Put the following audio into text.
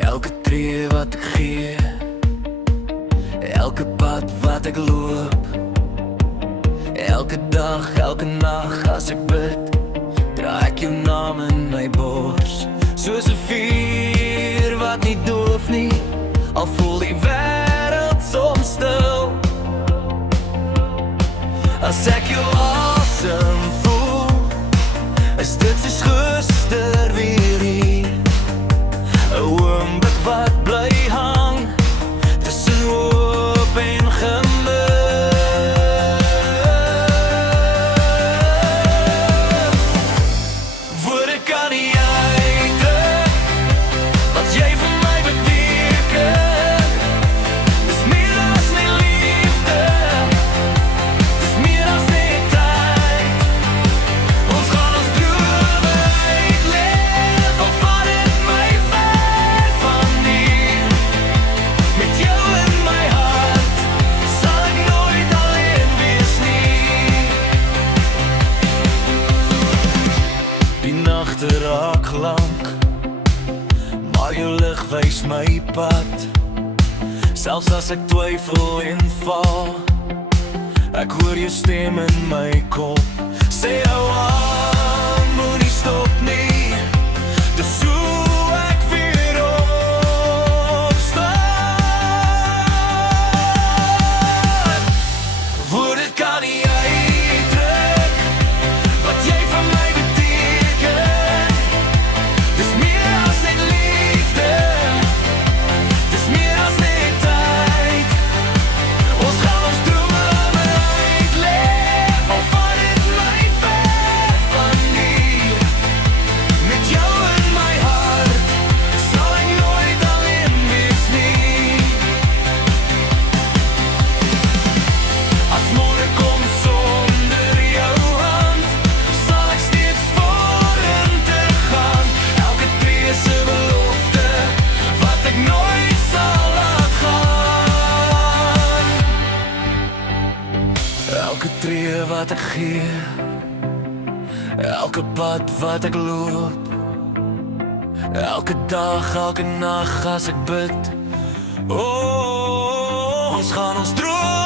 Elke tree wat ek gee, elke pad wat ek loop, elke dag, elke nag as ek bid, dra ek jou naam in my bors. Soos 'n vuur wat nie doof nie, al voel die wêreld soms stil. As ek jou asem voel, is dit soos gister weer hier. 'n oomblik wat bly hang tussen hoop en gemik. Woorde kan nie uitdruk wat jy vir my beteken. Dis meer as net liefde, dis meer as net tyd. Ons gaan ons drome uitleef, al vat dit my ver van hier. Met jou in my hart sal ek nooit alleen wees nie. Die nagte raak lank, maar jou lig wys my pad. Selfs as ek twyfel en val, ek hoor jou stem in my kop. Sê jou aan, moenie stop nie. Dis hoe ek weer opstaan. Woorde kan nie uitdruk wat jy van my beteken. Dis meer as net liefde, dis meer as net tyd. Ons gaan ons drome uitleef, al vat dit my ver van hier. Met jou in my hart sal ek nooit alleen wees nie. As môre kom sonder jou hand, sal ek steeds vorentoe gaan. Elke tree is 'n belofte wat ek nooit sal laat gaan. Elke tree wat ek gee, elke pad wat ek loop, elke dag, elke nag as ek bid. Oh, ons gaan ons droom